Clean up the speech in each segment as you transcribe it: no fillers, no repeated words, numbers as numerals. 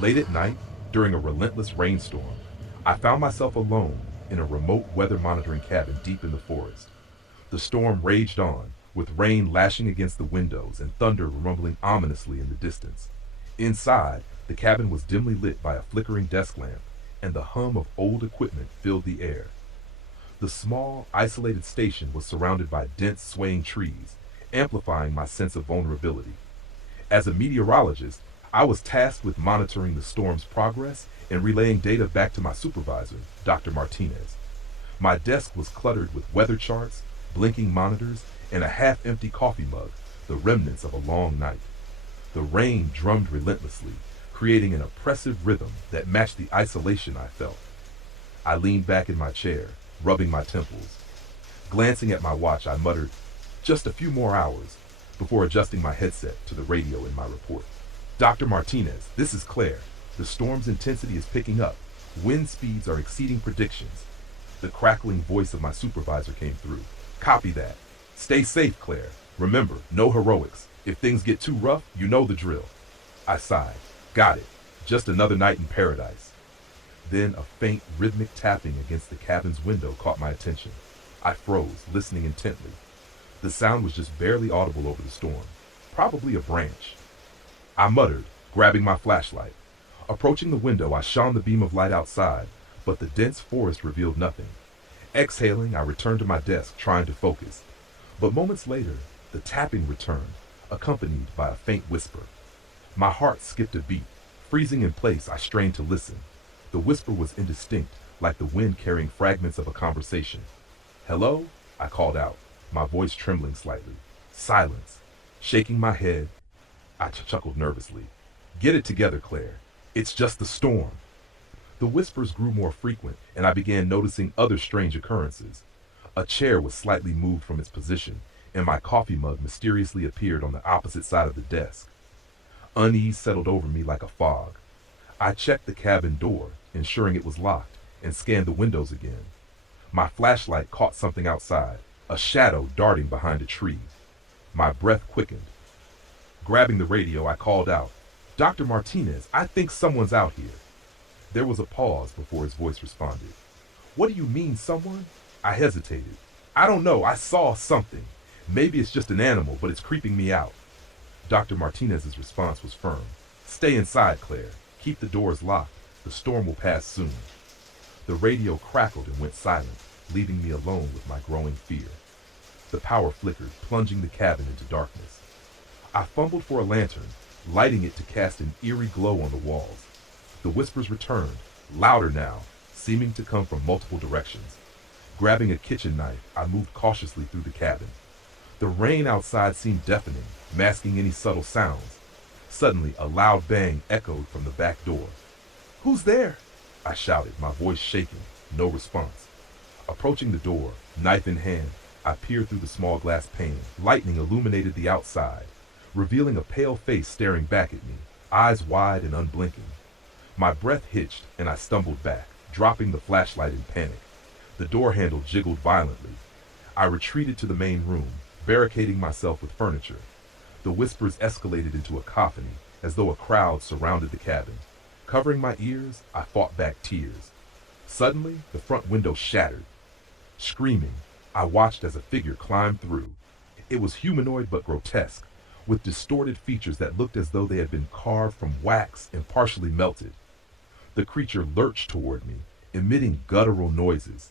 Late at night, during a relentless rainstorm, I found myself alone in a remote weather monitoring cabin deep in the forest. The storm raged on, with rain lashing against the windows and thunder rumbling ominously in the distance. Inside, the cabin was dimly lit by a flickering desk lamp, and the hum of old equipment filled the air. The small, isolated station was surrounded by dense, swaying trees, amplifying my sense of vulnerability. As a meteorologist, I was tasked with monitoring the storm's progress and relaying data back to my supervisor, Dr. Martinez. My desk was cluttered with weather charts, blinking monitors, and a half-empty coffee mug, the remnants of a long night. The rain drummed relentlessly, creating an oppressive rhythm that matched the isolation I felt. I leaned back in my chair, rubbing my temples. Glancing at my watch, I muttered, "Just a few more hours," before adjusting my headset to the radio in my report. "Dr. Martinez, this is Claire. The storm's intensity is picking up. Wind speeds are exceeding predictions." The crackling voice of my supervisor came through. "Copy that. Stay safe, Claire. Remember, no heroics. If things get too rough, you know the drill." I sighed. "Got it. Just another night in paradise." Then a faint, rhythmic tapping against the cabin's window caught my attention. I froze, listening intently. The sound was just barely audible over the storm. Probably a branch. I muttered, grabbing my flashlight. Approaching the window, I shone the beam of light outside, but the dense forest revealed nothing. Exhaling, I returned to my desk, trying to focus. But moments later, the tapping returned, accompanied by a faint whisper. My heart skipped a beat. Freezing in place, I strained to listen. The whisper was indistinct, like the wind carrying fragments of a conversation. "Hello?" I called out, my voice trembling slightly. Silence. Shaking my head, I chuckled nervously. "Get it together, Claire. It's just the storm." The whispers grew more frequent, and I began noticing other strange occurrences. A chair was slightly moved from its position, and my coffee mug mysteriously appeared on the opposite side of the desk. Unease settled over me like a fog. I checked the cabin door, ensuring it was locked, and scanned the windows again. My flashlight caught something outside, a shadow darting behind a tree. My breath quickened. Grabbing the radio, I called out, "Dr. Martinez, I think someone's out here." There was a pause before his voice responded. "What do you mean, someone?" I hesitated. "I don't know, I saw something. Maybe it's just an animal, but it's creeping me out." Dr. Martinez's response was firm. "Stay inside, Claire. Keep the doors locked. The storm will pass soon." The radio crackled and went silent, leaving me alone with my growing fear. The power flickered, plunging the cabin into darkness. I fumbled for a lantern, lighting it to cast an eerie glow on the walls. The whispers returned, louder now, seeming to come from multiple directions. Grabbing a kitchen knife, I moved cautiously through the cabin. The rain outside seemed deafening, masking any subtle sounds. Suddenly, a loud bang echoed from the back door. "Who's there?" I shouted, my voice shaking. No response. Approaching the door, knife in hand, I peered through the small glass pane. Lightning illuminated the outside, revealing a pale face staring back at me, eyes wide and unblinking. My breath hitched, and I stumbled back, dropping the flashlight in panic. The door handle jiggled violently. I retreated to the main room, barricading myself with furniture. The whispers escalated into a cacophony, as though a crowd surrounded the cabin. Covering my ears, I fought back tears. Suddenly, the front window shattered. Screaming, I watched as a figure climbed through. It was humanoid but grotesque, with distorted features that looked as though they had been carved from wax and partially melted. The creature lurched toward me, emitting guttural noises.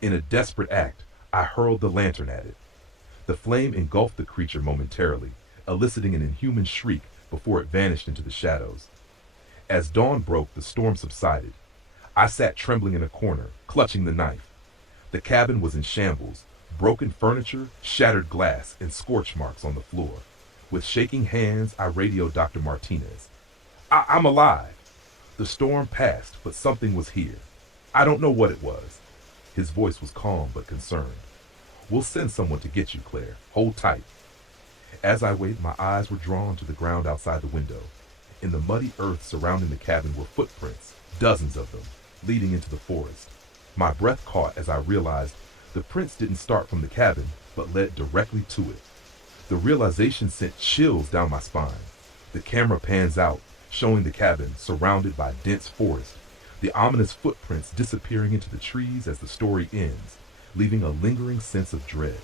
In a desperate act, I hurled the lantern at it. The flame engulfed the creature momentarily, eliciting an inhuman shriek before it vanished into the shadows. As dawn broke, the storm subsided. I sat trembling in a corner, clutching the knife. The cabin was in shambles, broken furniture, shattered glass, and scorch marks on the floor. With shaking hands, I radioed Dr. Martinez. I'm alive." The storm passed, but something was here. I don't know what it was. His voice was calm but concerned. "We'll send someone to get you, Claire. Hold tight." As I waited, my eyes were drawn to the ground outside the window. In the muddy earth surrounding the cabin were footprints, dozens of them, leading into the forest. My breath caught as I realized the prints didn't start from the cabin, but led directly to it. The realization sent chills down my spine. The camera pans out, showing the cabin surrounded by dense forest, the ominous footprints disappearing into the trees as the story ends, leaving a lingering sense of dread.